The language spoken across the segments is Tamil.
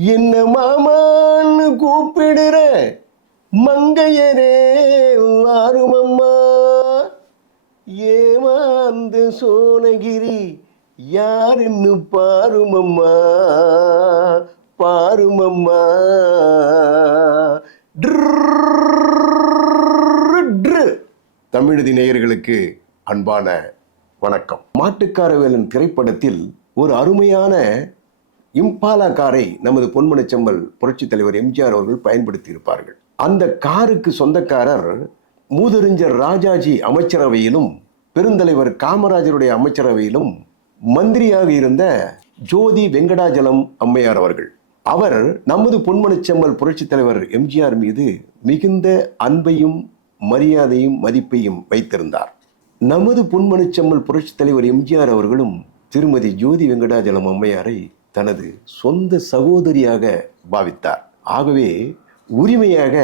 என்ன மாமான்னு கூப்பிடுற மங்கையரே வாருமம்மா ஏமாந்த சோனகிரி யாருன்னு பாருமம்மா. பாருமம்மா. ட்ரு. தமிழதி நேயர்களுக்கு அன்பான வணக்கம். மாட்டுக்காரவேலன் திரைப்படத்தில் ஒரு அருமையான இம்பாலா காரை நமது பொன்மனச்செம்மல் புரட்சித் தலைவர் எம்ஜிஆர் அவர்கள் பயன்படுத்தி இருப்பார்கள் அந்த காருக்கு சொந்தக்காரர் மூதறிஞர் ராஜாஜி அமைச்சரவையிலும் பெருந்தலைவர் காமராஜருடைய அமைச்சரவையிலும் மந்திரியாக இருந்த ஜோதி வெங்கடாஜலம் அம்மையார் அவர்கள். அவர் நமது பொன்மனச்செம்மல் புரட்சித் தலைவர் எம்ஜிஆர் மீது மிகுந்த அன்பையும் மரியாதையும் மதிப்பையும் வைத்திருந்தார். நமது பொன்மனச்செம்மல் புரட்சித் தலைவர் எம்ஜிஆர் அவர்களும் திருமதி ஜோதி வெங்கடாஜலம் அம்மையாரை தனது சொந்த சகோதரியாக பாவித்தார். ஆகவே உரிமையாக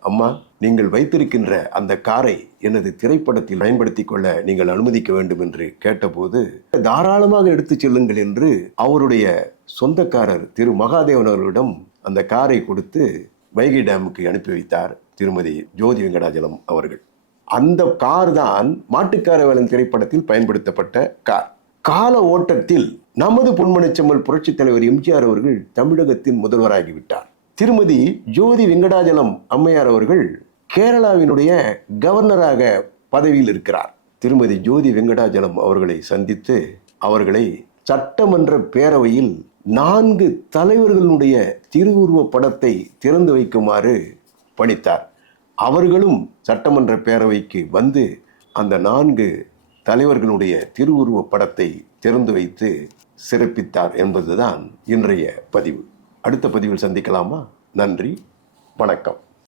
அம்மா நீங்கள் வைத்திருக்கின்ற அந்த காரை எனது திரைப்படத்தில் பயன்படுத்திக் கொள்ள நீங்கள் அனுமதிக்க வேண்டும் என்று கேட்டபோது தாராளமாக எடுத்துச் செல்லுங்கள் என்று அவருடைய சொந்தக்காரர் திரு மகாதேவன் அவர்களிடம் அந்த காரை கொடுத்து வைகை டேமுக்கு அனுப்பி வைத்தார் திருமதி ஜோதி வெங்கடாஜலம் அவர்கள். அந்த கார் தான் மாட்டுக்காரவேலன் திரைப்படத்தில் பயன்படுத்தப்பட்ட கார். கால ஓட்டத்தில் நமது பொன்மனச்செம்மல் புரட்சித் தலைவர் எம்ஜிஆர் அவர்கள் தமிழகத்தின் முதல்வராகிவிட்டார். திருமதி ஜோதி வெங்கடாஜலம் அம்மையார் அவர்கள் கேரளாவினுடைய கவர்னராக பதவியில் இருக்கிறார். திருமதி ஜோதி வெங்கடாஜலம் அவர்களை சந்தித்து அவர்களை சட்டமன்ற பேரவையில் நான்கு தலைவர்களுடைய திருவுருவ படத்தை திறந்து வைக்குமாறு பணித்தார். அவர்களும் சட்டமன்ற பேரவைக்கு வந்து அந்த நான்கு தலைவர்களுடைய திருவுருவ படத்தை திறந்து வைத்து சிறப்பித்தார் என்பதுதான் இன்றைய பதிவு. அடுத்த பதிவில் சந்திக்கலாமா? நன்றி வணக்கம்.